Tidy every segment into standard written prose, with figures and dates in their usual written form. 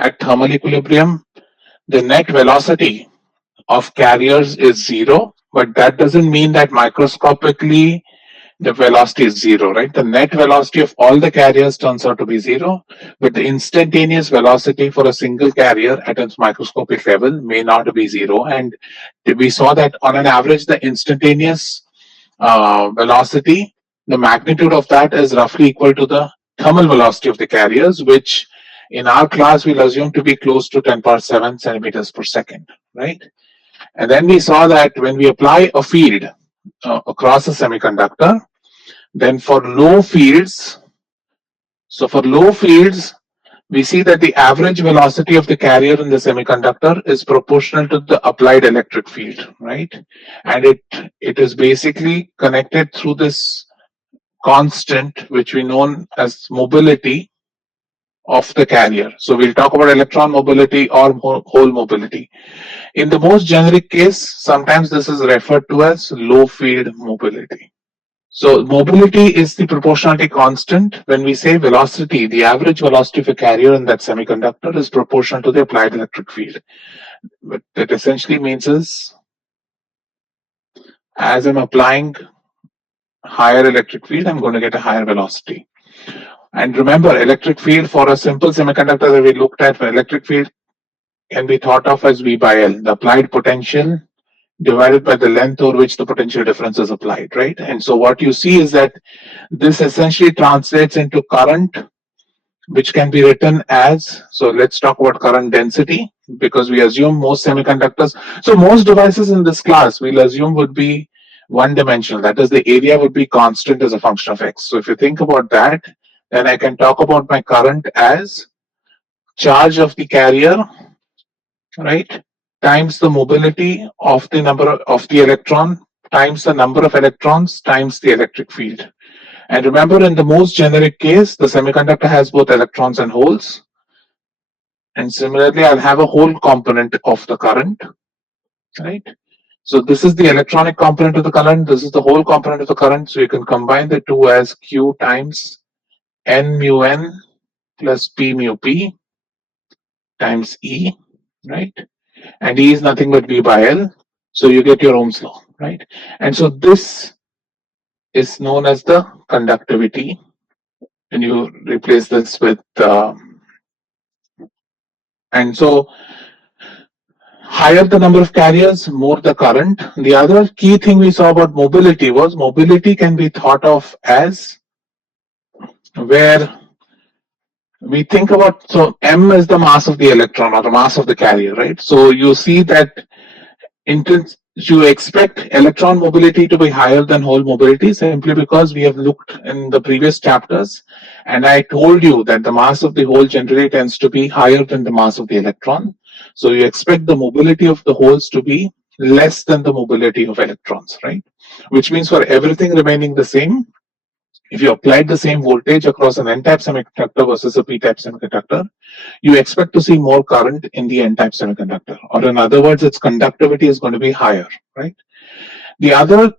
at thermal equilibrium, the net velocity of carriers is zero, but that doesn't mean that microscopically the velocity is zero, right? The net velocity of all the carriers turns out to be zero, but the instantaneous velocity for a single carrier at its microscopic level may not be zero. And we saw that on an average, the instantaneous velocity, the magnitude of that is roughly equal to the thermal velocity of the carriers, which in our class we'll assume to be close to 10 power 7 centimeters per second, right? And then we saw that when we apply a field across a semiconductor, then for low fields, we see that the average velocity of the carrier in the semiconductor is proportional to the applied electric field, right? And it is basically connected through this constant, which we know as mobility of the carrier. So we'll talk about electron mobility or hole mobility. In the most generic case, sometimes this is referred to as low field mobility. So mobility is the proportionality constant. When we say velocity, the average velocity of a carrier in that semiconductor is proportional to the applied electric field. What that essentially means is, as I'm applying higher electric field, I'm going to get a higher velocity. And remember, electric field for a simple semiconductor that we looked at, electric field can be thought of as V by L, the applied potential divided by the length over which the potential difference is applied, right? And so what you see is that this essentially translates into current, which can be written as, so let's talk about current density, because we assume most semiconductors, so most devices in this class we'll assume would be one dimensional, that is the area would be constant as a function of x. So if you think about that, then I can talk about my current as charge of the carrier, right, times the mobility of the number of the electron times the number of electrons times the electric field. And remember, in the most generic case, the semiconductor has both electrons and holes. And similarly, I'll have a hole component of the current, right? So this is the electronic component of the current, this is the hole component of the current. So you can combine the two as Q times N mu N plus P mu P times E, right? And E is nothing but V by L. So you get your Ohm's law, right? And so this is known as the conductivity. And you replace this with, and so higher the number of carriers, more the current. The other key thing we saw about mobility was mobility can be thought of as where we think about, so m is the mass of the electron or the mass of the carrier, right? So you see that you expect electron mobility to be higher than hole mobility simply because we have looked in the previous chapters and I told you that the mass of the hole generally tends to be higher than the mass of the electron. So you expect the mobility of the holes to be less than the mobility of electrons, right? Which means for everything remaining the same, if you applied the same voltage across an n-type semiconductor versus a p-type semiconductor, you expect to see more current in the n-type semiconductor, or in other words, its conductivity is going to be higher, right? The other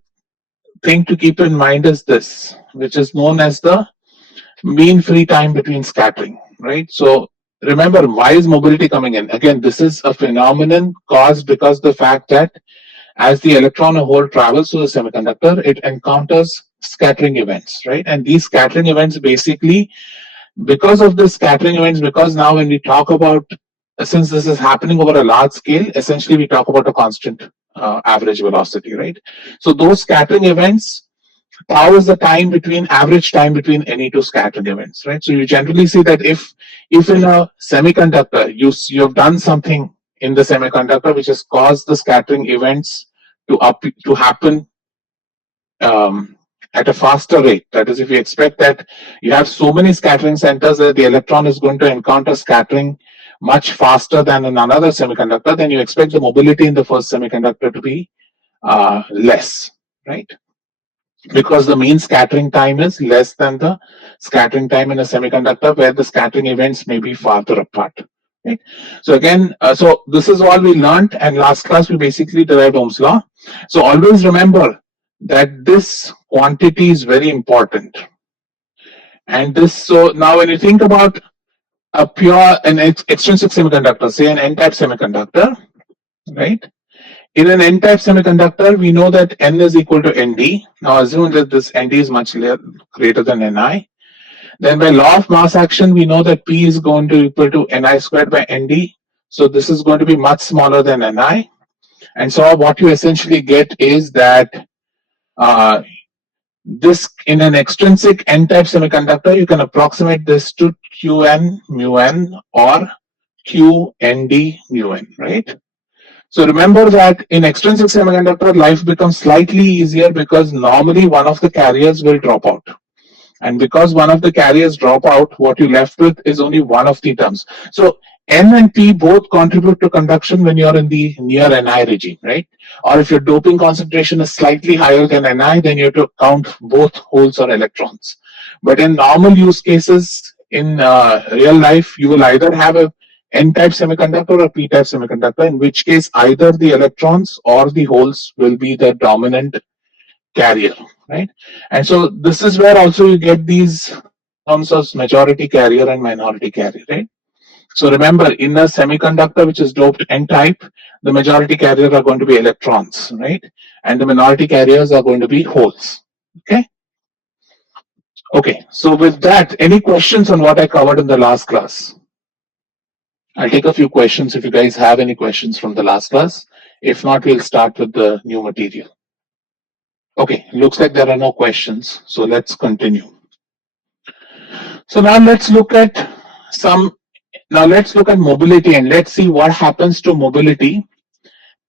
thing to keep in mind is this, which is known as the mean free time between scattering, right? So remember, why is mobility coming in? Again, this is a phenomenon caused because the fact that as the electron or hole travels through the semiconductor, it encounters scattering events, right? And these scattering events basically, because of the scattering events, because now when we talk about, since this is happening over a large scale, essentially we talk about a constant average velocity, right? So those scattering events, tau is the time between, average time between any two scattering events, right? So you generally see that if in a semiconductor, you have done something in the semiconductor which has caused the scattering events to happen at a faster rate. That is, if you expect that you have so many scattering centers that the electron is going to encounter scattering much faster than in another semiconductor, then you expect the mobility in the first semiconductor to be less, right? Because the mean scattering time is less than the scattering time in a semiconductor where the scattering events may be farther apart. Right? So again, so this is all we learned, and last class we basically derived Ohm's law. So always remember that this quantity is very important. And this, so now when you think about an extrinsic semiconductor, say an n-type semiconductor, right? In an n-type semiconductor, we know that n is equal to nd. Now assume that this nd is much greater than ni. Then by law of mass action, we know that P is going to equal to Ni squared by Nd. So this is going to be much smaller than Ni. And so what you essentially get is that this in an extrinsic n-type semiconductor, you can approximate this to Qn mu n or Qnd mu n, right? So remember that in extrinsic semiconductor, life becomes slightly easier because normally one of the carriers will drop out. And because one of the carriers drop out, what you're left with is only one of the terms. So N and P both contribute to conduction when you're in the near Ni regime, right? Or if your doping concentration is slightly higher than Ni, then you have to count both holes or electrons. But in normal use cases in real life, you will either have a N-type semiconductor or P-type semiconductor, in which case either the electrons or the holes will be the dominant carrier, right? And so this is where also you get these terms of majority carrier and minority carrier, right? So remember, in a semiconductor which is doped n-type, the majority carrier are going to be electrons, right? And the minority carriers are going to be holes. Okay. Okay. So with that, any questions on what I covered in the last class? I'll take a few questions if you guys have any questions from the last class. If not, we'll start with the new material. Okay, looks like there are no questions, so let's continue. So now let's look at mobility and let's see what happens to mobility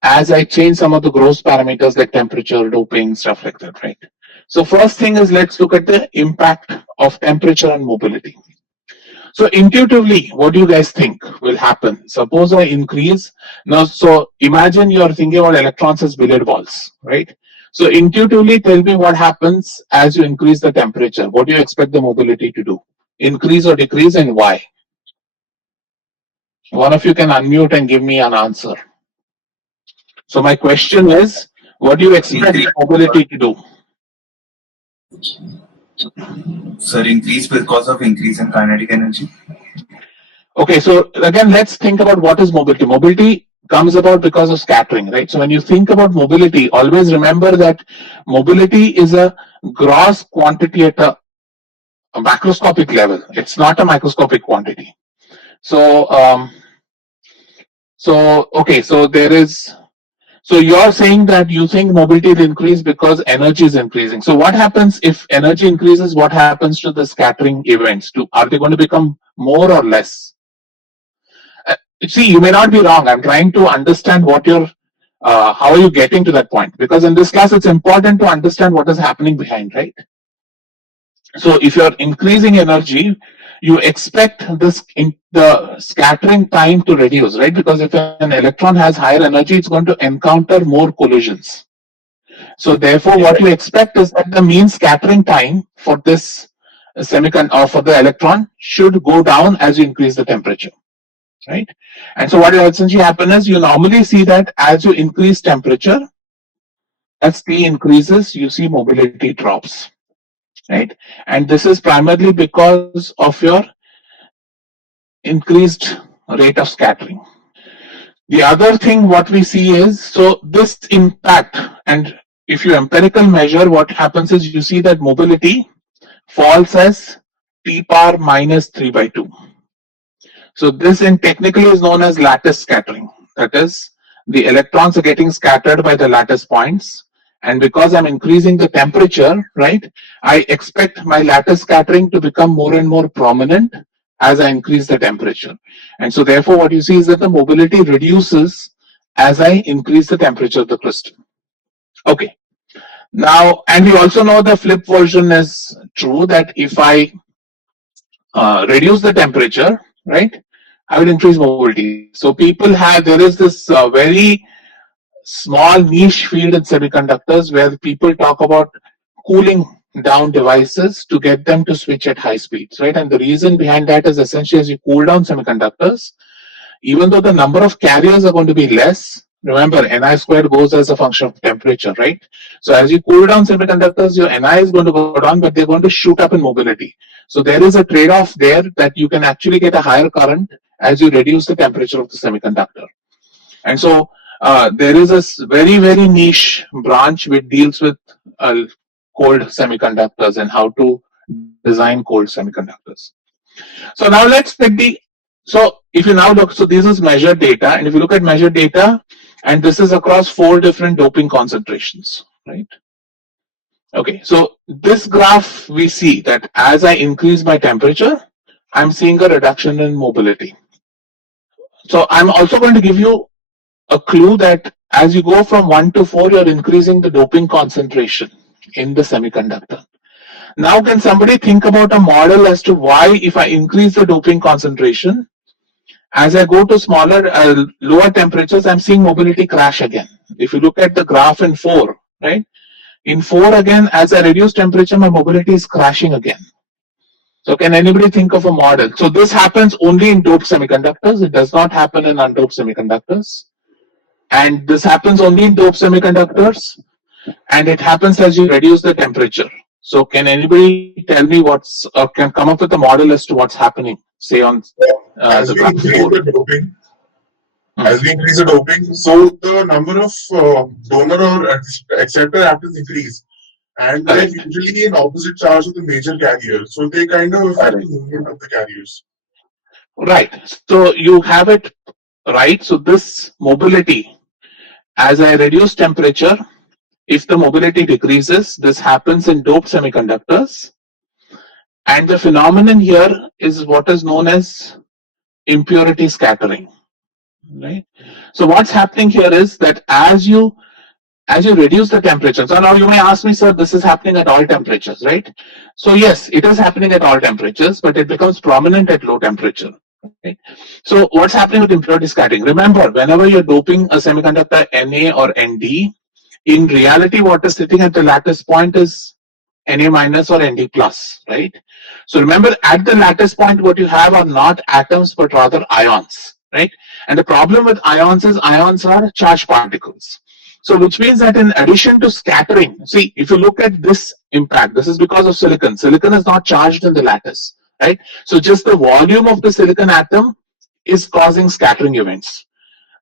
as I change some of the gross parameters like temperature, doping, stuff like that, right? So first thing is let's look at the impact of temperature on mobility. So intuitively, what do you guys think will happen? Suppose I increase now. So imagine you're thinking about electrons as billiard balls, right? So intuitively, tell me what happens as you increase the temperature. What do you expect the mobility to do? Increase or decrease, and why? One of you can unmute and give me an answer. So my question is, what do you expect mobility to do? Sir, increase because of increase in kinetic energy. Okay, so again, let's think about what is mobility. Mobility comes about because of scattering, right? So when you think about mobility, always remember that mobility is a gross quantity at a macroscopic level. It's not a microscopic quantity. So, so you're saying that you think mobility will increase because energy is increasing. So what happens if energy increases? What happens to the scattering events? Are they going to become more or less? See, you may not be wrong. I'm trying to understand what you're, how are you getting to that point? Because in this class, it's important to understand what is happening behind, right? So if you're increasing energy, you expect the scattering time to reduce, right? Because if an electron has higher energy, it's going to encounter more collisions. So therefore, what you expect is that the mean scattering time for this semiconductor or for the electron should go down as you increase the temperature, right? And so what will essentially happen is you normally see that as you increase temperature, as T increases, you see mobility drops, right? And this is primarily because of your increased rate of scattering. The other thing what we see is, so this impact, and if you empirical measure, what happens is you see that mobility falls as T power minus 3 by 2. So this in technically is known as lattice scattering. That is, the electrons are getting scattered by the lattice points. And because I'm increasing the temperature, right, I expect my lattice scattering to become more and more prominent as I increase the temperature. And so therefore what you see is that the mobility reduces as I increase the temperature of the crystal. Okay. Now, and we also know the flip version is true, that if I reduce the temperature, right, I will increase mobility. So people have, there is this very small niche field in semiconductors where people talk about cooling down devices to get them to switch at high speeds, right? And the reason behind that is essentially as you cool down semiconductors, even though the number of carriers are going to be less, Remember, Ni squared goes as a function of temperature, right? So as you cool down semiconductors, your Ni is going to go down, but they're going to shoot up in mobility. So there is a trade-off there that you can actually get a higher current as you reduce the temperature of the semiconductor. And so there is a very, very niche branch which deals with cold semiconductors and how to design cold semiconductors. So now let's take the, so if you now look, so this is measured data, and if you look at measured data, and this is across 4 different doping concentrations, right? Okay, so this graph we see that as I increase my temperature, I'm seeing a reduction in mobility. So I'm also going to give you a clue that as you go from 1 to 4, you're increasing the doping concentration in the semiconductor. Now, can somebody think about a model as to why, if I increase the doping concentration, as I go to smaller, lower temperatures, I'm seeing mobility crash again. If you look at the graph in 4, right? In 4 again, as I reduce temperature, my mobility is crashing again. So can anybody think of a model? So this happens only in doped semiconductors. It does not happen in undoped semiconductors. And this happens only in doped semiconductors. And it happens as you reduce the temperature. So can anybody tell me can come up with a model as to what's happening, say on as the we graph increase 4? the doping, as we increase the doping, so the number of donor or acceptor atoms increase, and they're Correct. usually in opposite charge of the major carrier, so they kind of affect the movement of the carriers. Right. So you have it right. So this mobility, as I reduce temperature, if the mobility decreases, this happens in doped semiconductors. And the phenomenon here is what is known as impurity scattering. Right. So what's happening here is that as you reduce the temperature, so now you may ask me, sir, this is happening at all temperatures, right? So yes, it is happening at all temperatures, but it becomes prominent at low temperature. Right? So what's happening with impurity scattering? Remember, whenever you're doping a semiconductor Na or Nd, in reality, what is sitting at the lattice point is Na minus or Nd plus, right? So remember, at the lattice point, what you have are not atoms, but rather ions, right? And the problem with ions is ions are charged particles. So which means that in addition to scattering, see, if you look at this impact, this is because of silicon. Silicon is not charged in the lattice, right? So just the volume of the silicon atom is causing scattering events.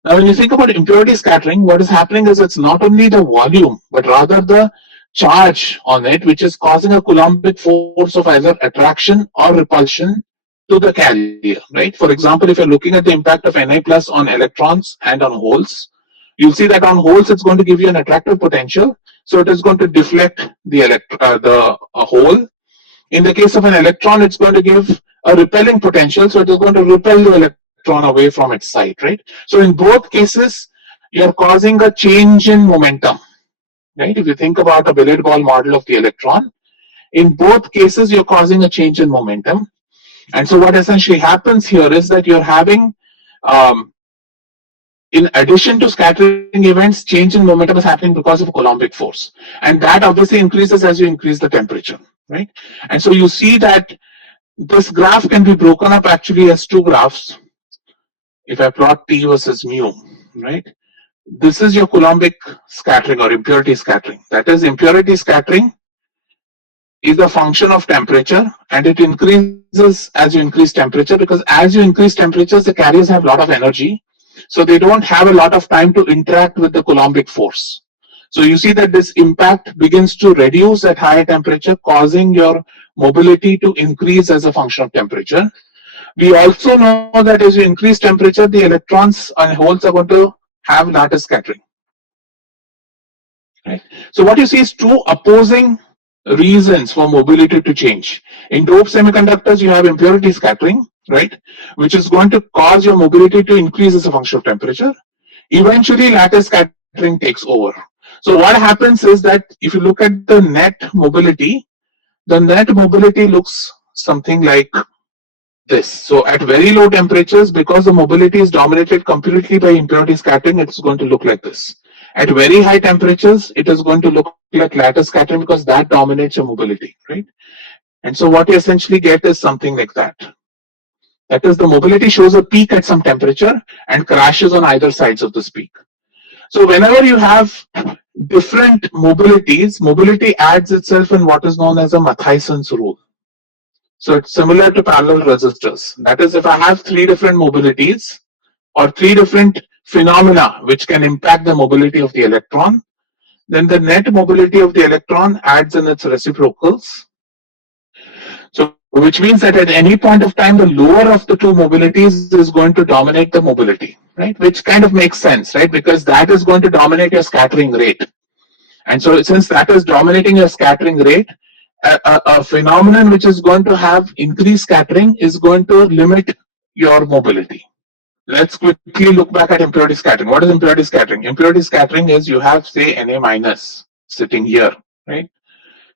Now, when you think about impurity scattering, what is happening is it's not only the volume, but rather the charge on it, which is causing a Coulombic force of either attraction or repulsion to the carrier, right? For example, if you're looking at the impact of Na plus on electrons and on holes, you'll see that on holes it's going to give you an attractive potential, so it is going to deflect the hole. In the case of an electron, it's going to give a repelling potential, so it is going to repel the electron away from its site, right? So in both cases, you're causing a change in momentum, right? If you think about a billiard ball model of the electron, in both cases, you're causing a change in momentum. And so what essentially happens here is that you're having, in addition to scattering events, change in momentum is happening because of a Coulombic force. And that obviously increases as you increase the temperature, right? And so you see that this graph can be broken up actually as two graphs. If I plot T versus mu, right? This is your Coulombic scattering or impurity scattering. That is, impurity scattering is a function of temperature, and it increases as you increase temperature, because as you increase temperatures, the carriers have a lot of energy, so they don't have a lot of time to interact with the Coulombic force. So you see that this impact begins to reduce at higher temperature, causing your mobility to increase as a function of temperature. We also know that as you increase temperature, the electrons and holes are going to have lattice scattering. Right? So what you see is two opposing reasons for mobility to change. In doped semiconductors, you have impurity scattering, right, which is going to cause your mobility to increase as a function of temperature. Eventually, lattice scattering takes over. So what happens is that if you look at the net mobility looks something like this. So at very low temperatures, because the mobility is dominated completely by impurity scattering, it's going to look like this. At very high temperatures, it is going to look like lattice scattering because that dominates your mobility, right? And so what you essentially get is something like that. That is, the mobility shows a peak at some temperature and crashes on either sides of this peak. So whenever you have different mobilities, mobility adds itself in what is known as a Matheson's rule. So it's similar to parallel resistors. That is, if I have three different mobilities or three different phenomena which can impact the mobility of the electron, then the net mobility of the electron adds in its reciprocals. So which means that at any point of time, the lower of the two mobilities is going to dominate the mobility, right? Which kind of makes sense, right? Because that is going to dominate your scattering rate. And so since that is dominating your scattering rate, a phenomenon which is going to have increased scattering is going to limit your mobility. Let's quickly look back at impurity scattering. What is impurity scattering? Impurity scattering is you have, say, Na minus sitting here, right?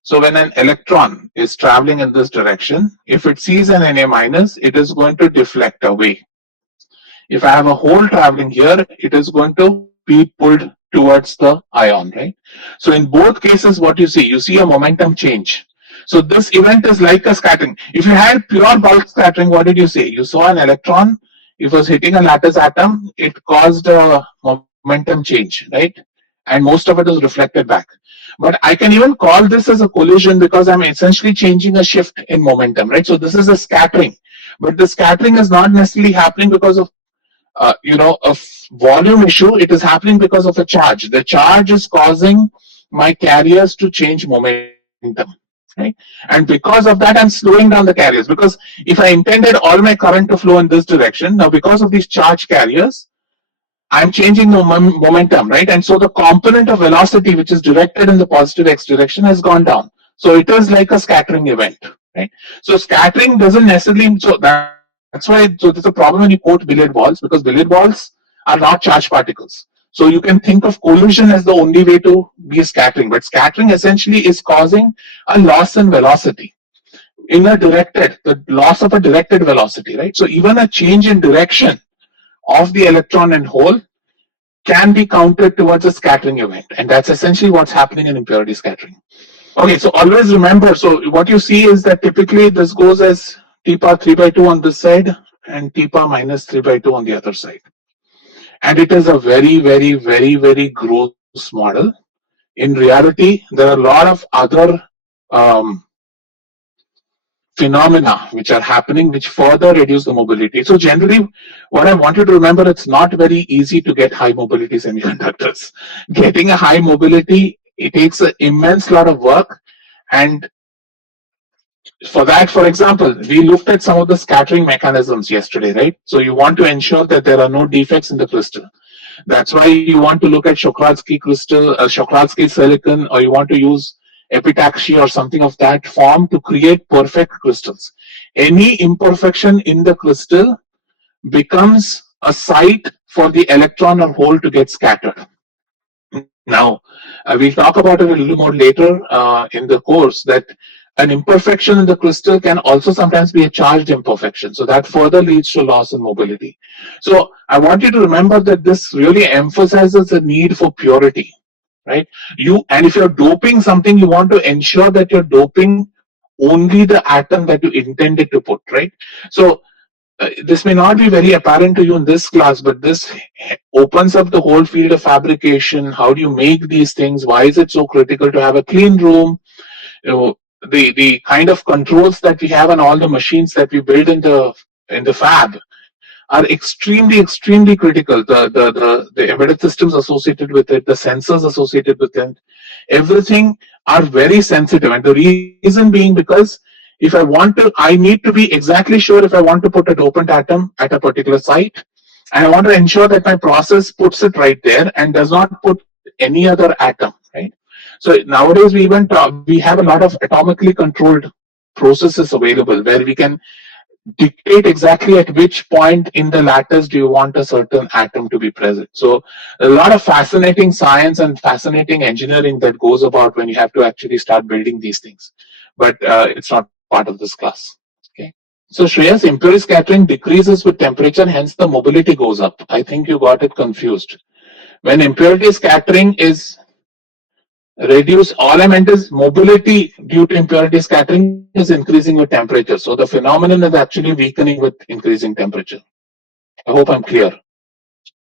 So when an electron is traveling in this direction, if it sees an Na minus, it is going to deflect away. If I have a hole traveling here, it is going to be pulled towards the ion, right? So in both cases, what you see a momentum change. So this event is like a scattering. If you had pure bulk scattering, what did you say? You saw an electron, it was hitting a lattice atom, it caused a momentum change, right? And most of it is reflected back. But I can even call this as a collision because I'm essentially changing a shift in momentum, right? So this is a scattering. But the scattering is not necessarily happening because of a volume issue. It is happening because of a charge. The charge is causing my carriers to change momentum, right? And because of that, I'm slowing down the carriers, because if I intended all my current to flow in this direction, now because of these charge carriers, I'm changing the momentum, right? And so the component of velocity, which is directed in the positive x direction, has gone down. So it is like a scattering event, right? So scattering doesn't necessarily, so that's why, so there's a problem when you quote billiard balls, because billiard balls are not charged particles. So you can think of collision as the only way to be scattering, but scattering essentially is causing a loss in velocity in a directed, the loss of a directed velocity, right? So even a change in direction of the electron and hole can be counted towards a scattering event. And that's essentially what's happening in impurity scattering. Okay, so always remember, so what you see is that typically this goes as T bar 3 by 2 on this side and T bar minus 3 by 2 on the other side. And it is a very, very, very, very gross model. In reality, there are a lot of other um, phenomena which are happening which further reduce the mobility. So generally, what I want you to remember, it's not very easy to get high mobility semiconductors. Getting a high mobility, it takes an immense lot of work. And for that, for example, we looked at some of the scattering mechanisms yesterday, right? So you want to ensure that there are no defects in the crystal. That's why you want to look at Shokratsky crystal, Shokratsky silicon, or you want to use epitaxy or something of that form to create perfect crystals. Any imperfection in the crystal becomes a site for the electron or hole to get scattered. Now, we'll talk about it a little more later in the course, that an imperfection in the crystal can also sometimes be a charged imperfection. So that further leads to loss in mobility. So I want you to remember that this really emphasizes the need for purity, right? And if you're doping something, you want to ensure that you're doping only the atom that you intended to put, right? So this may not be very apparent to you in this class, but this opens up the whole field of fabrication. How do you make these things? Why is it so critical to have a clean room? The kind of controls that we have on all the machines that we build in the fab are extremely critical. The embedded systems associated with it, the sensors associated with it, everything are very sensitive. And the reason being because if I need to be exactly sure if I want to put a dopant atom at a particular site, and I want to ensure that my process puts it right there and does not put any other atom, right? So nowadays we have a lot of atomically controlled processes available where we can dictate exactly at which point in the lattice do you want a certain atom to be present. So a lot of fascinating science and fascinating engineering that goes about when you have to actually start building these things. But it's not part of this class. Okay. So Shreyas, impurity scattering decreases with temperature, hence the mobility goes up. I think you got it confused. When impurity scattering is reduced, all I meant is mobility due to impurity scattering is increasing with temperature. So the phenomenon is actually weakening with increasing temperature. I hope I'm clear.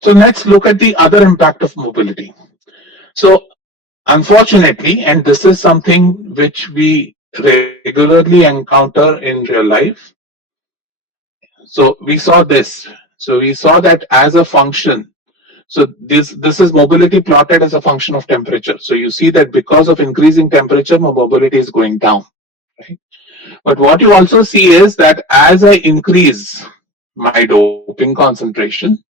So let's look at the other impact of mobility. So unfortunately, and this is something which we regularly encounter in real life. So we saw this. So we saw that as a function. So this is mobility plotted as a function of temperature. So you see that because of increasing temperature, my mobility is going down. Right? But what you also see is that as I increase my doping concentration,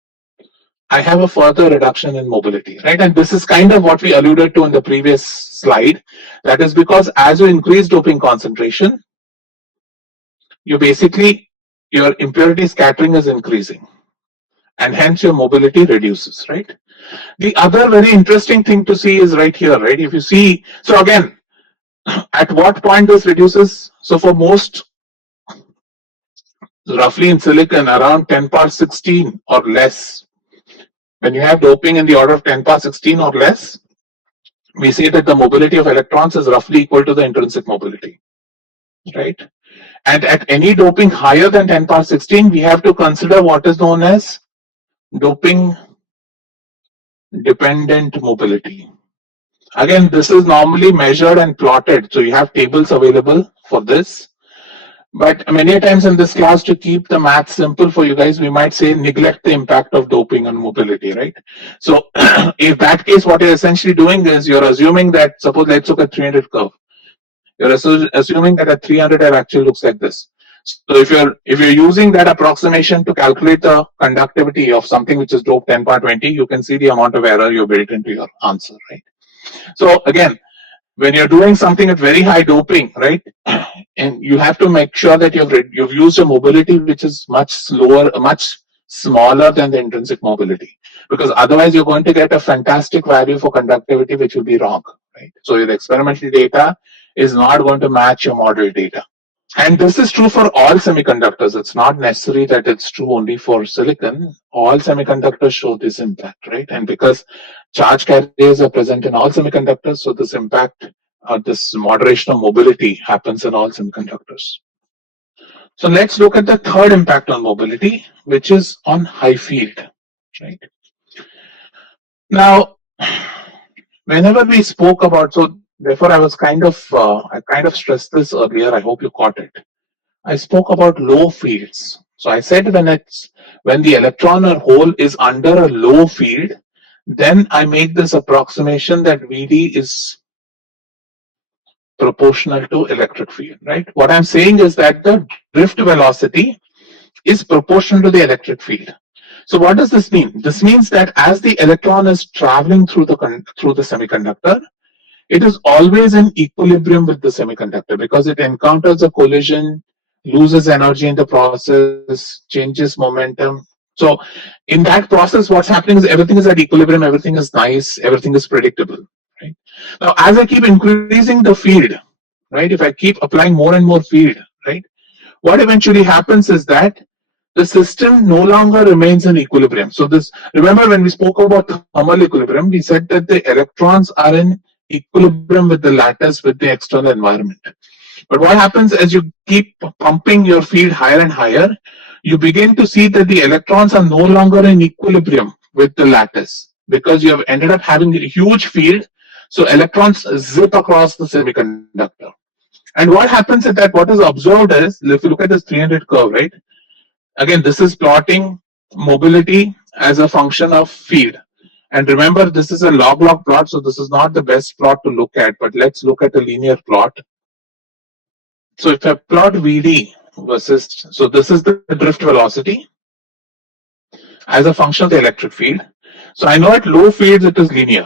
I have a further reduction in mobility, right? And this is kind of what we alluded to in the previous slide. That is because as you increase doping concentration, you basically, your impurity scattering is increasing and hence your mobility reduces, right? The other very interesting thing to see is right here, right? If you see, so again, at what point this reduces? So for most, roughly in silicon, around 10 power 16 or less, when you have doping in the order of 10 power 16 or less, we say that the mobility of electrons is roughly equal to the intrinsic mobility, right? And at any doping higher than 10 power 16, we have to consider what is known as doping dependent mobility. Again, this is normally measured and plotted, so you have tables available for this. But many times in this class, to keep the math simple for you guys, we might say neglect the impact of doping on mobility, right? So in that case, what you're essentially doing is you're assuming that, suppose let's look at 300 curve. You're assuming that at 300 it actually looks like this. So if you're using that approximation to calculate the conductivity of something which is doped 10 power 20, you can see the amount of error you built into your answer, right? So again, when you're doing something at very high doping, right, and you have to make sure that you've used a mobility which is much slower, much smaller than the intrinsic mobility, because otherwise you're going to get a fantastic value for conductivity which will be wrong, right? So your experimental data is not going to match your model data. And this is true for all semiconductors. It's not necessary that it's true only for silicon. All semiconductors show this impact, right? And because charge carriers are present in all semiconductors, so this impact or this moderation of mobility happens in all semiconductors. So let's look at the third impact on mobility, which is on high field, right? Now, whenever we spoke about, so therefore I kind of stressed this earlier. I hope you caught it. I spoke about low fields. So I said when the electron or hole is under a low field, then I make this approximation that Vd is proportional to electric field, right? What I'm saying is that the drift velocity is proportional to the electric field. So what does this mean? This means that as the electron is traveling through the semiconductor, it is always in equilibrium with the semiconductor because it encounters a collision, loses energy in the process, changes momentum. So in that process, what's happening is everything is at equilibrium, everything is nice, everything is predictable. Right? Now, as I keep increasing the field, right, if I keep applying more and more field, right, what eventually happens is that the system no longer remains in equilibrium. So this, remember when we spoke about thermal equilibrium, we said that the electrons are in equilibrium with the lattice with the external environment. But what happens as you keep pumping your field higher and higher, you begin to see that the electrons are no longer in equilibrium with the lattice because you have ended up having a huge field. So electrons zip across the semiconductor. And what happens is that what is observed is, if you look at this 300 curve, right? Again, this is plotting mobility as a function of field. And remember, this is a log-log plot, so this is not the best plot to look at, but let's look at a linear plot. So if I plot Vd versus, so this is the drift velocity as a function of the electric field. So I know at low fields it is linear.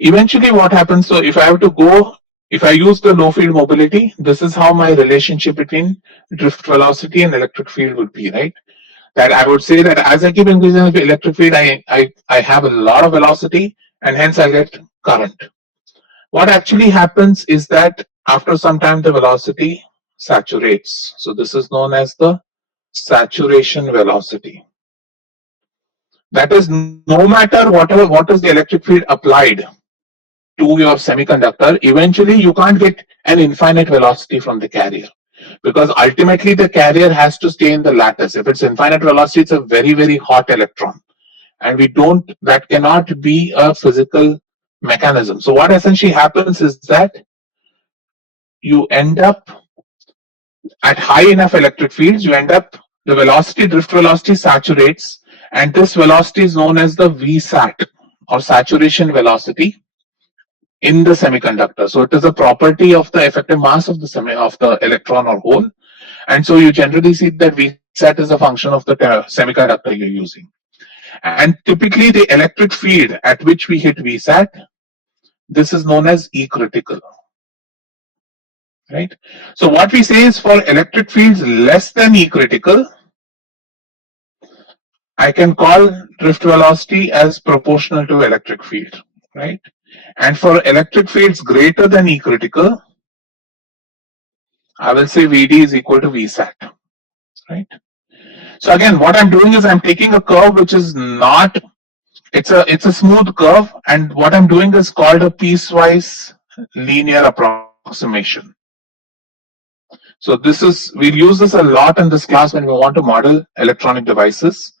Eventually what happens, so if I have to go, if I use the low field mobility, this is how my relationship between drift velocity and electric field would be, right? That I would say that as I keep increasing the electric field, I have a lot of velocity and hence I get current. What actually happens is that after some time the velocity saturates. So this is known as the saturation velocity. That is, no matter what is the electric field applied to your semiconductor, eventually you can't get an infinite velocity from the carrier because ultimately the carrier has to stay in the lattice. If it's infinite velocity, it's a very, very hot electron. and that cannot be a physical mechanism. So what essentially happens is that you end up at high enough electric fields, you end up the drift velocity saturates, and this velocity is known as the VSAT, or saturation velocity, in the semiconductor. So it is a property of the effective mass of the electron or hole, and so you generally see that VSAT is a function of the semiconductor you're using. And typically the electric field at which we hit VSAT, this is known as E critical. Right? So what we say is, for electric fields less than E critical, I can call drift velocity as proportional to electric field, right? And for electric fields greater than E critical, I will say Vd is equal to Vsat, right? So again, what I'm doing is I'm taking a curve which is not, it's a smooth curve, and what I'm doing is called a piecewise linear approximation. So we'll use this a lot in this class when we want to model electronic devices,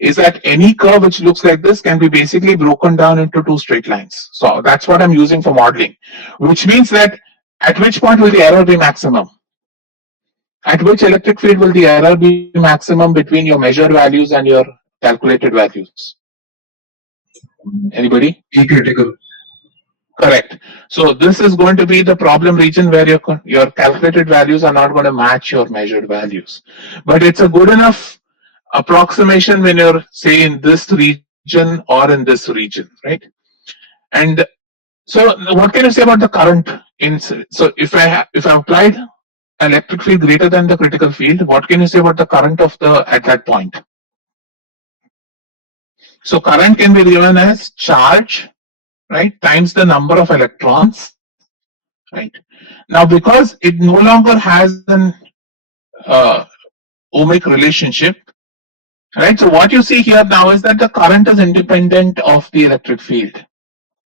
is that any curve which looks like this can be basically broken down into two straight lines. So that's what I'm using for modeling, which means that at which point will the error be maximum? At which electric field will the error be maximum between your measured values and your calculated values? Anybody? E critical. Correct. So this is going to be the problem region where your calculated values are not going to match your measured values. But it's a good enough approximation when you're, say, in this region or in this region, right? And so what can you say about the current? So if I applied an electric field greater than the critical field, what can you say about the current at that point? So current can be given as charge, right, times the number of electrons, right? Now, because it no longer has an ohmic relationship, right? So what you see here now is that the current is independent of the electric field,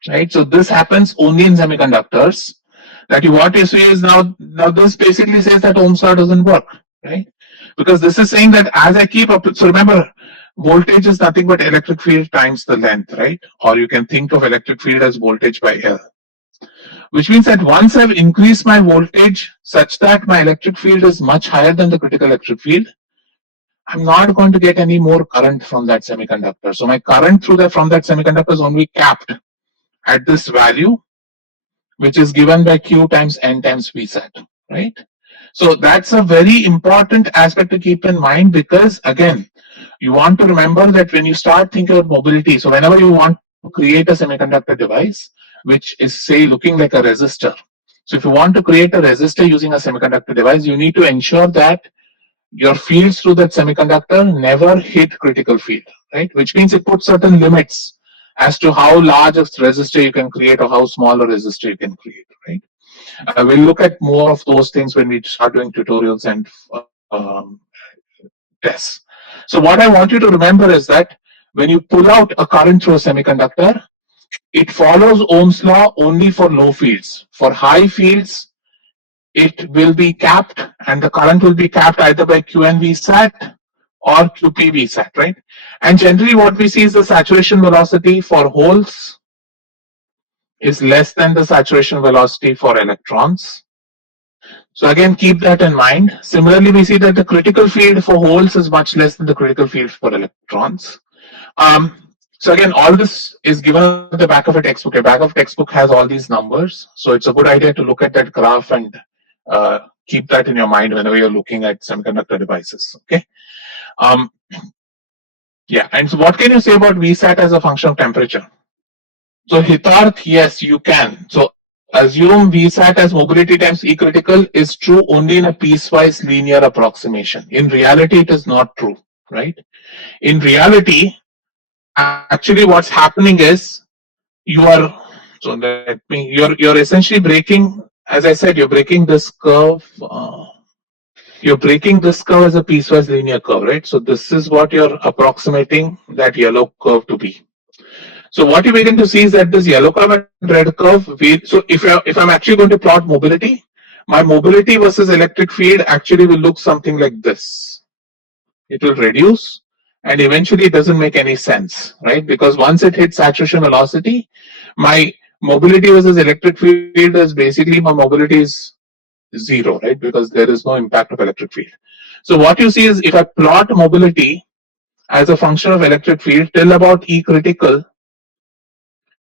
right? So this happens only in semiconductors. What you see is now this basically says that Ohm's law doesn't work, right? Because this is saying that as I keep up, so remember, voltage is nothing but electric field times the length, right? Or you can think of electric field as voltage by L. Which means that once I've increased my voltage such that my electric field is much higher than the critical electric field, I'm not going to get any more current from that semiconductor. So my current from that semiconductor is only capped at this value, which is given by Q times N times Vsat, right? So that's a very important aspect to keep in mind, because again, you want to remember that when you start thinking about mobility, so whenever you want to create a semiconductor device, which is, say, looking like a resistor. So if you want to create a resistor using a semiconductor device, you need to ensure that your fields through that semiconductor never hit critical field, right? Which means it puts certain limits as to how large a resistor you can create or how small a resistor you can create, right? We'll look at more of those things when we start doing tutorials and tests. So what I want you to remember is that when you pull out a current through a semiconductor, it follows Ohm's law only for low fields. For high fields, it will be capped, and the current will be capped either by QN Vsat or QP Vsat, right? And generally what we see is the saturation velocity for holes is less than the saturation velocity for electrons. So again, keep that in mind. Similarly, we see that the critical field for holes is much less than the critical field for electrons. So again, all this is given at the back of a textbook. The back of textbook has all these numbers. So it's a good idea to look at that graph and keep that in your mind whenever you're looking at semiconductor devices. Okay. Yeah. And so what can you say about Vsat as a function of temperature? So Hitarth, yes, you can. So assume Vsat as mobility times E critical is true only in a piecewise linear approximation. In reality, it is not true, right? In reality, actually what's happening is you're essentially breaking, as I said, you're breaking this curve. You're breaking this curve as a piecewise linear curve, right? So this is what you're approximating that yellow curve to be. So what you begin to see is that this yellow curve and red curve. So if I'm actually going to plot mobility, my mobility versus electric field actually will look something like this. It will reduce, and eventually it doesn't make any sense, right? Because once it hits saturation velocity, my mobility versus electric field is basically my mobility is zero, right? Because there is no impact of electric field. So what you see is if I plot mobility as a function of electric field till about E critical,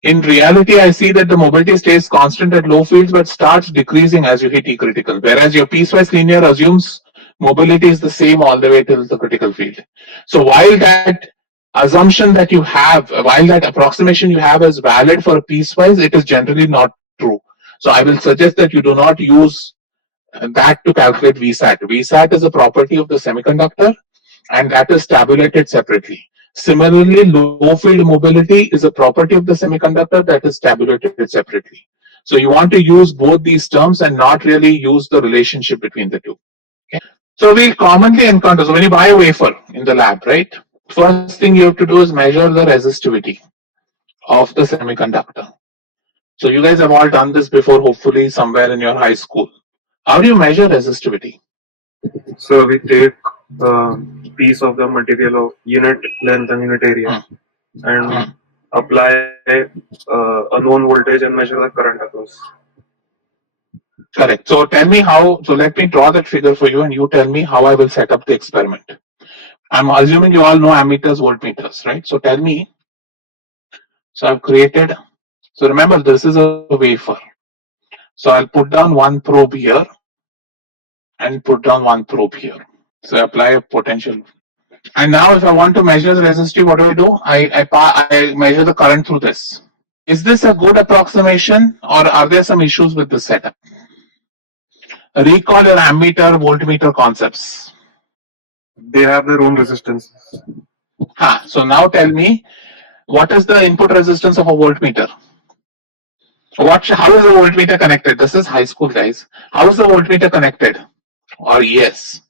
in reality, I see that the mobility stays constant at low fields but starts decreasing as you hit E critical. Whereas your piecewise linear assumes mobility is the same all the way till the critical field. So while that assumption that you have, while that approximation you have is valid for a piecewise, it is generally not true. So I will suggest that you do not use that to calculate VSAT. VSAT is a property of the semiconductor and that is tabulated separately. Similarly, low field mobility is a property of the semiconductor that is tabulated separately. So you want to use both these terms and not really use the relationship between the two. Okay? So we commonly encounter, so when you buy a wafer in the lab, right? First thing you have to do is measure the resistivity of the semiconductor. So you guys have all done this before, hopefully somewhere in your high school. How do you measure resistivity? So we take a piece of the material of unit length and unit area and apply a known voltage and measure the current across. Correct. So tell me how, so let me draw that figure for you and you tell me how I will set up the experiment. I'm assuming you all know ammeters, voltmeters, right? So tell me, so I've created, so remember this is a wafer. So I'll put down one probe here and put down one probe here. So I apply a potential. And now if I want to measure the resistivity, what do? I measure the current through this. Is this a good approximation or are there some issues with the setup? Recall your ammeter, voltmeter concepts. They have their own resistance. So now tell me, what is the input resistance of a voltmeter? How is the voltmeter connected? This is high school, guys. How is the voltmeter connected? Or yes?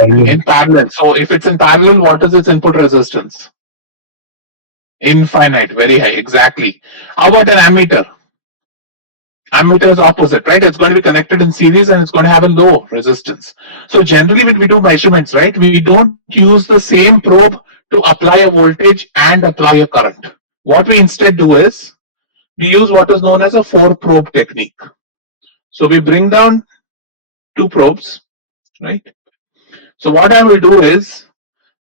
In parallel. So if it's in parallel, what is its input resistance? Infinite, very high, exactly. How about an ammeter? Ammeter is opposite, right? It's going to be connected in series and it's going to have a low resistance. So generally when we do measurements, right, we don't use the same probe to apply a voltage and apply a current. What we instead do is, we use what is known as a 4-probe technique. So we bring down 2 probes, right? So what I will do is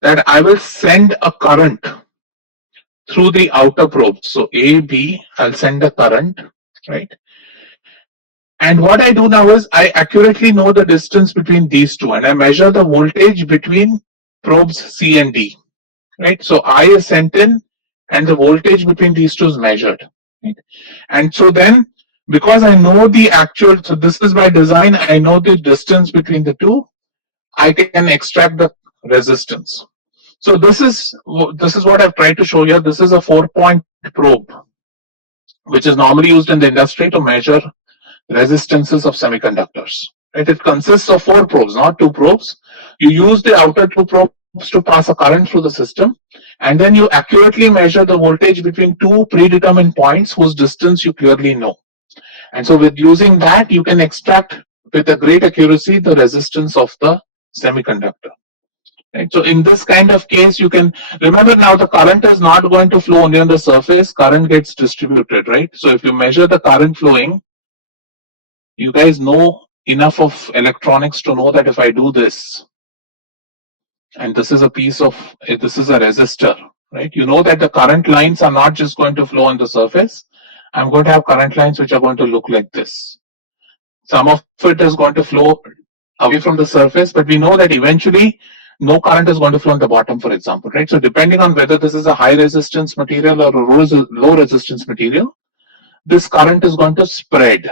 that I will send a current through the outer probes. So A, B, I'll send a current, right? And what I do now is I accurately know the distance between these two and I measure the voltage between probes C and D, right? So I is sent in and the voltage between these two is measured, right? And so then, because I know the actual, so this is by design, I know the distance between the two, I can extract the resistance. So this is what I've tried to show you. This is a 4-point probe, which is normally used in the industry to measure resistances of semiconductors. Right? It consists of 4 probes, not 2 probes. You use the outer 2 probes to pass a current through the system, and then you accurately measure the voltage between 2 predetermined points whose distance you clearly know. And so with using that, you can extract with a great accuracy the resistance of the semiconductor. Right? So in this kind of case, you can remember now the current is not going to flow only on the surface, current gets distributed, right? So if you measure the current flowing, you guys know enough of electronics to know that if I do this, and this is a this is a resistor, right? You know that the current lines are not just going to flow on the surface. I'm going to have current lines which are going to look like this. Some of it is going to flow away from the surface, but we know that eventually no current is going to flow on the bottom, for example, right? So depending on whether this is a high resistance material or a low resistance material, this current is going to spread.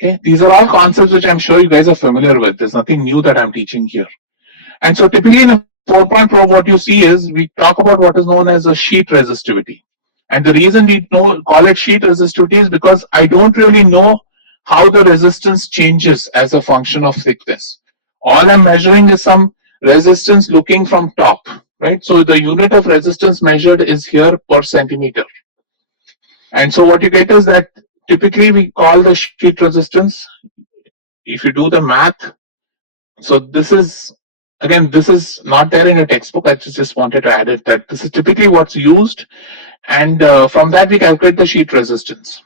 Okay, these are all concepts which I'm sure you guys are familiar with. There's nothing new that I'm teaching here. And so typically in a 4-point probe, what you see is we talk about what is known as a sheet resistivity. And the reason we call it sheet resistivity is because I don't really know how the resistance changes as a function of thickness. All I'm measuring is some resistance looking from top, right? So the unit of resistance measured is here per centimeter. And so what you get is that typically we call the sheet resistance, if you do the math, so this is again, this is not there in a textbook. I just wanted to add it that this is typically what's used, and from that we calculate the sheet resistance.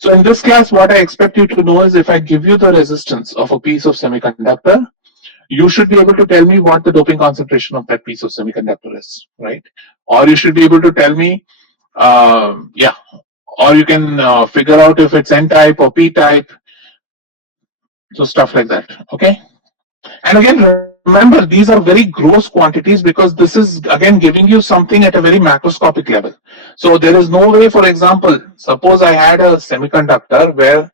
So in this class, what I expect you to know is if I give you the resistance of a piece of semiconductor, you should be able to tell me what the doping concentration of that piece of semiconductor is, right? Or you should be able to tell me, yeah, or you can figure out if it's N type or P type, so stuff like that, okay? And again, remember, these are very gross quantities because this is again giving you something at a very macroscopic level. So there is no way, for example, suppose I had a semiconductor where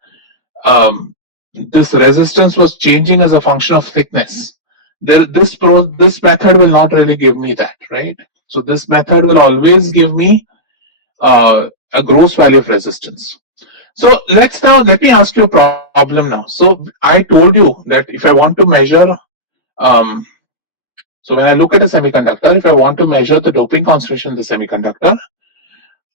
this resistance was changing as a function of thickness. This method will not really give me that, right? So this method will always give me a gross value of resistance. So let me ask you a problem now. So I told you that if I want to measure, um, so when I look at a semiconductor, if I want to measure the doping concentration of the semiconductor,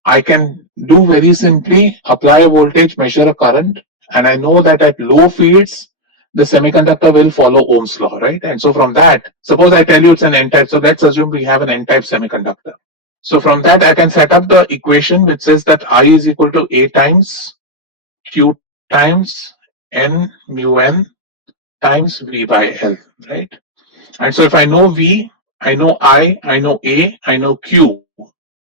I can do very simply apply a voltage, measure a current, and I know that at low fields, the semiconductor will follow Ohm's law, right? And so from that, suppose I tell you it's an N-type, so let's assume we have an N-type semiconductor. So from that, I can set up the equation which says that I is equal to A times Q times N mu N times V by L, right? And so if I know V, I know I know A, I know Q,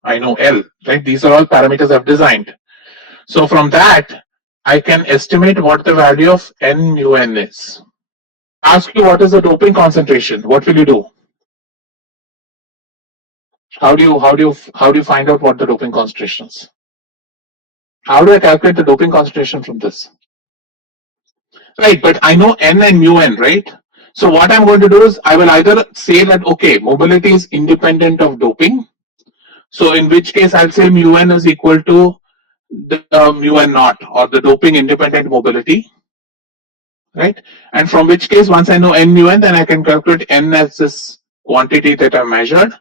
I know L, right? These are all parameters I've designed. So from that, I can estimate what the value of N mu N is. Ask you what is the doping concentration. What will you do? How do you find out what the doping concentration is? How do I calculate the doping concentration from this? Right, but I know N and mu N, right? So what I'm going to do is I will either say that, okay, mobility is independent of doping. So in which case I'll say mu N is equal to the mu N naught, or the doping independent mobility, right? And from which case, once I know N mu N, then I can calculate N as this quantity that I measured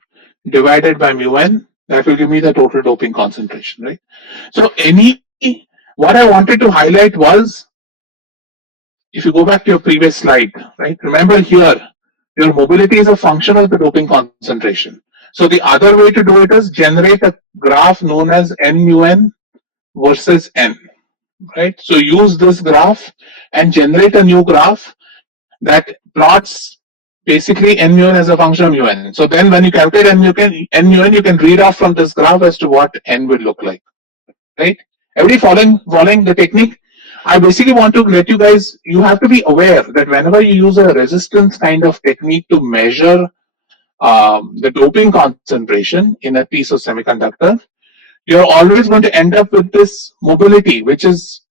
divided by mu N. That will give me the total doping concentration, right? So what I wanted to highlight was, if you go back to your previous slide, right? Remember here, your mobility is a function of the doping concentration. So the other way to do it is generate a graph known as N mu N versus N, right? So use this graph and generate a new graph that plots basically N mu N as a function of mu N. So then when you calculate N mu N, you can read off from this graph as to what N will look like, right? Everybody following the technique? I basically want to let you guys, you have to be aware that whenever you use a resistance kind of technique to measure the doping concentration in a piece of semiconductor, you're always going to end up with this mobility, which is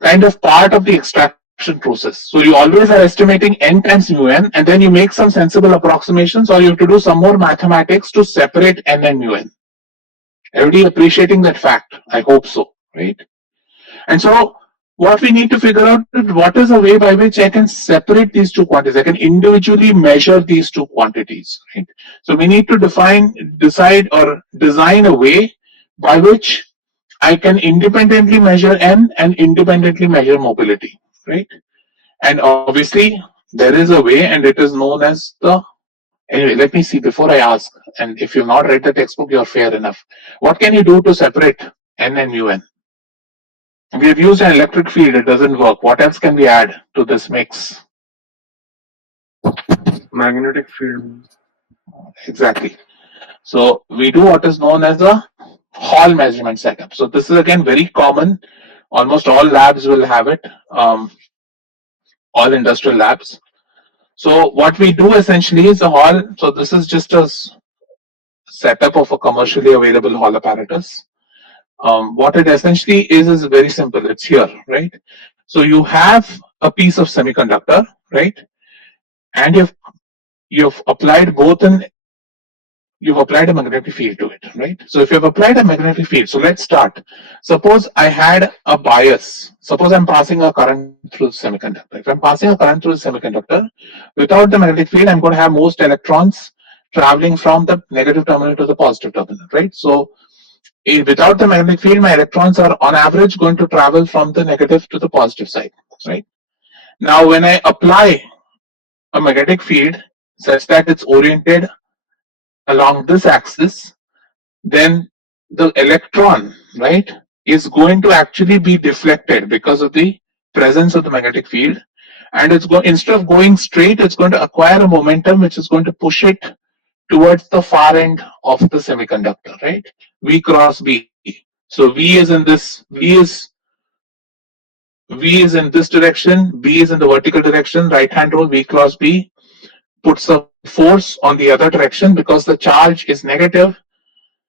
kind of part of the extraction process. So you always are estimating N times mu N, and then you make some sensible approximations, or you have to do some more mathematics to separate N and mu N. Everybody appreciating that fact? I hope so, right? And so what we need to figure out is what is a way by which I can separate these two quantities. I can individually measure these two quantities, right? So we need to decide or design a way by which I can independently measure N and independently measure mobility, right? And obviously there is a way, and it is known as the, anyway, let me see before I ask, and if you've not read the textbook, you're fair enough. What can you do to separate N and mu N? We have used an electric field, it doesn't work. What else can we add to this mix? Magnetic field. Exactly. So we do what is known as a Hall measurement setup. So this is again very common. Almost all labs will have it, all industrial labs. So what we do essentially is a Hall. So this is just a setup of a commercially available Hall apparatus. What it essentially is very simple. It's here, right? So you have a piece of semiconductor, right? And you've applied you've applied a magnetic field to it, right? So if you've applied a magnetic field, so let's start. Suppose I had a bias. Suppose I'm passing a current through the semiconductor. If I'm passing a current through the semiconductor, without the magnetic field, I'm going to have most electrons traveling from the negative terminal to the positive terminal, right? So without the magnetic field, my electrons are on average going to travel from the negative to the positive side, right? Now, when I apply a magnetic field such that it's oriented along this axis, then the electron, right, is going to actually be deflected because of the presence of the magnetic field, and it's going, instead of going straight, it's going to acquire a momentum which is going to push it towards the far end of the semiconductor, right? V cross B. So V is in this direction, B is in the vertical direction, right hand rule, V cross B puts a force on the other direction. Because the charge is negative,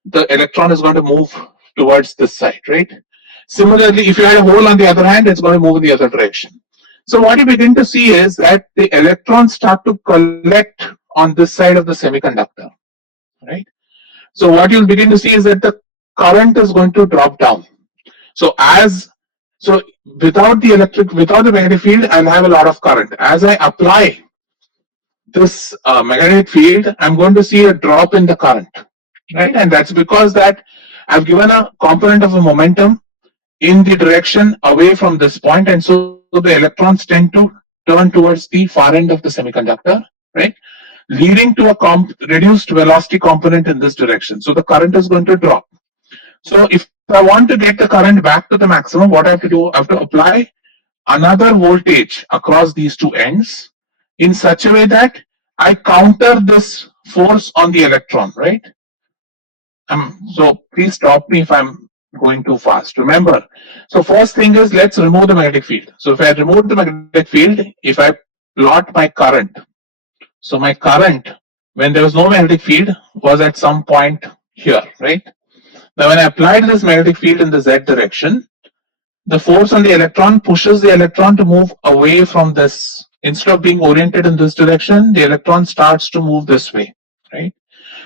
the electron is going to move towards this side, right? Similarly, if you had a hole on the other hand, it's going to move in the other direction. So what you begin to see is that the electrons start to collect on this side of the semiconductor, right? So what you'll begin to see is that the current is going to drop down. So without the magnetic field, I'll have a lot of current. As I apply this magnetic field, I'm going to see a drop in the current, right? And that's because that I've given a component of a momentum in the direction away from this point, and so the electrons tend to turn towards the far end of the semiconductor, right? Leading to a reduced velocity component in this direction. So the current is going to drop. So if I want to get the current back to the maximum, what I have to do, I have to apply another voltage across these two ends in such a way that I counter this force on the electron, right? So please stop me if I'm going too fast. Remember, so first thing is, let's remove the magnetic field. So if I remove the magnetic field, if I plot my current, so my current when there was no magnetic field was at some point here, right? Now when I applied this magnetic field in the z direction, the force on the electron pushes the electron to move away from this. Instead of being oriented in this direction, the electron starts to move this way, right?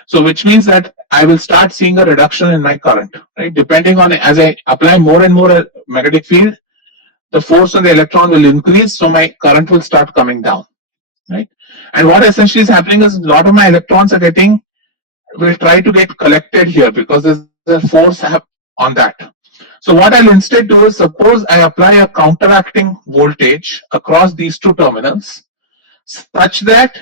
So which means that I will start seeing a reduction in my current, right? Depending on, as I apply more and more magnetic field, the force on the electron will increase, so my current will start coming down, right? And what essentially is happening is a lot of my electrons will try to get collected here because there's a force on that. So what I'll instead do is, suppose I apply a counteracting voltage across these two terminals such that,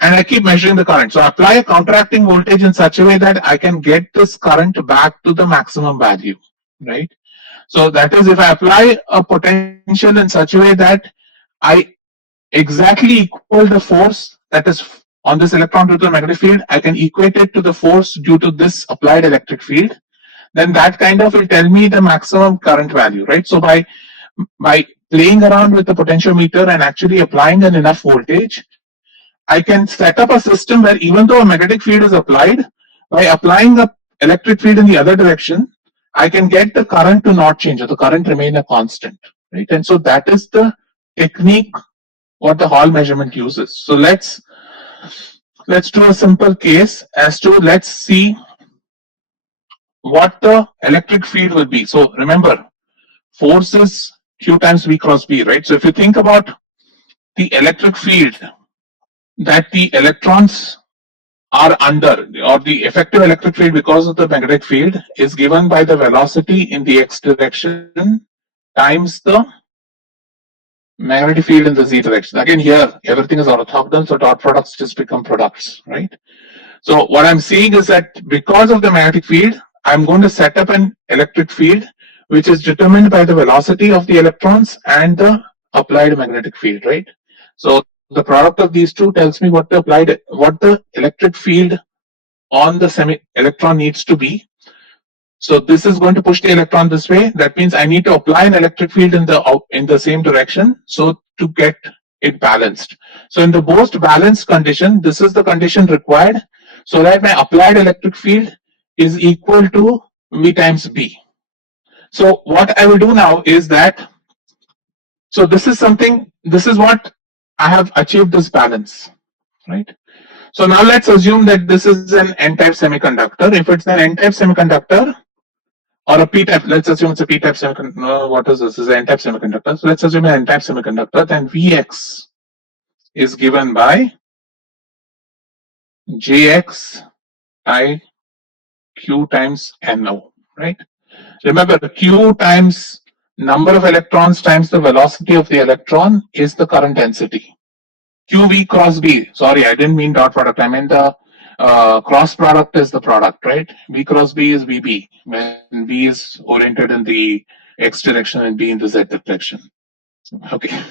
and I keep measuring the current. So I apply a counteracting voltage in such a way that I can get this current back to the maximum value, right? So that is, if I apply a potential in such a way that I exactly equal the force that is on this electron to the magnetic field, I can equate it to the force due to this applied electric field, then that kind of will tell me the maximum current value, right? So by playing around with the potentiometer and actually applying an enough voltage, I can set up a system where even though a magnetic field is applied, by applying the electric field in the other direction, I can get the current to not change, or the current remain a constant, right? And so that is the technique what the Hall measurement uses. So let's do a simple case as to, let's see what the electric field will be. So remember, force is Q times V cross B, right? So if you think about the electric field that the electrons are under, or the effective electric field because of the magnetic field, is given by the velocity in the x direction times the magnetic field in the z direction. Again, here everything is orthogonal, so dot products just become products, right? So what I'm seeing is that because of the magnetic field, I'm going to set up an electric field which is determined by the velocity of the electrons and the applied magnetic field, right? So the product of these two tells me what the electric field on the electron needs to be. So this is going to push the electron this way. That means I need to apply an electric field in the same direction, so to get it balanced. So in the most balanced condition, this is the condition required so that my applied electric field is equal to V times B. So what I will do now is that, so this is what I have achieved, this balance, right? So now let's assume that this is an n-type semiconductor. If it's an n-type semiconductor, or a p-type, let's assume it's a p-type semiconductor. What is this? This is an n-type semiconductor. So let's assume an n-type semiconductor, then Vx is given by Jx I Q times NO, right? Remember, Q times number of electrons times the velocity of the electron is the current density, QV cross B. Sorry, I didn't mean dot product. I meant the cross product is the product, right? V cross B is VB when V is oriented in the X direction and B in the Z direction. Okay.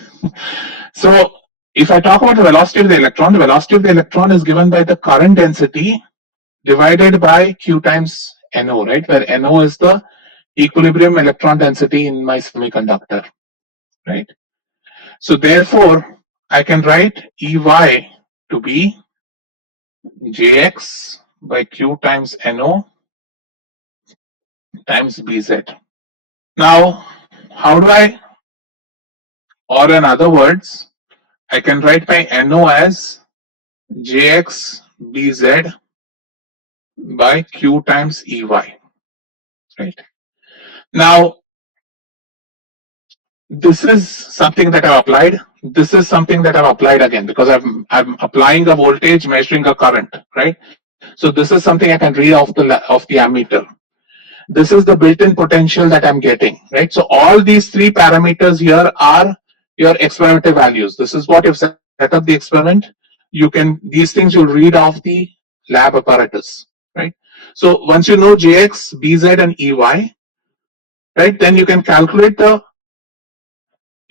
So if I talk about the velocity of the electron is given by the current density divided by Q times NO, right? Where NO is the equilibrium electron density in my semiconductor, right? So therefore, I can write EY to be Jx by Q times NO times Bz. Now, how do I, or in other words, I can write my NO as Jx Bz by Q times Ey, right? Now, this is something that I've applied. This is something that I've applied again because I'm applying a voltage, measuring a current, right? So this is something I can read off the ammeter. This is the built-in potential that I'm getting, right? So all these three parameters here are your experimental values. This is what you've set up the experiment. These things you'll read off the lab apparatus, right? So once you know Jx, Bz, and Ey, right, then you can calculate the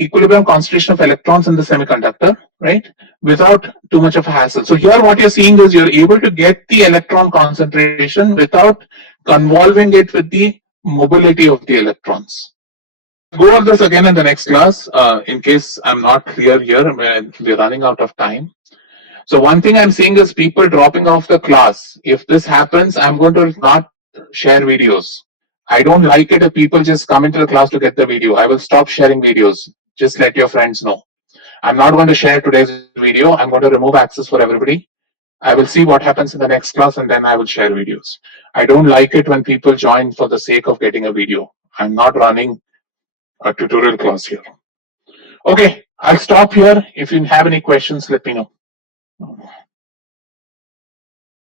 equilibrium concentration of electrons in the semiconductor, right, without too much of a hassle. So here what you're seeing is you're able to get the electron concentration without convolving it with the mobility of the electrons. Go over this again in the next class in case I'm not clear here. We're running out of time. So one thing I'm seeing is people dropping off the class. If this happens, I'm going to not share videos. I don't like it if people just come into the class to get the video. I will stop sharing videos. Just let your friends know. I'm not going to share today's video. I'm going to remove access for everybody. I will see what happens in the next class and then I will share videos. I don't like it when people join for the sake of getting a video. I'm not running a tutorial class here. Okay, I'll stop here. If you have any questions, let me know.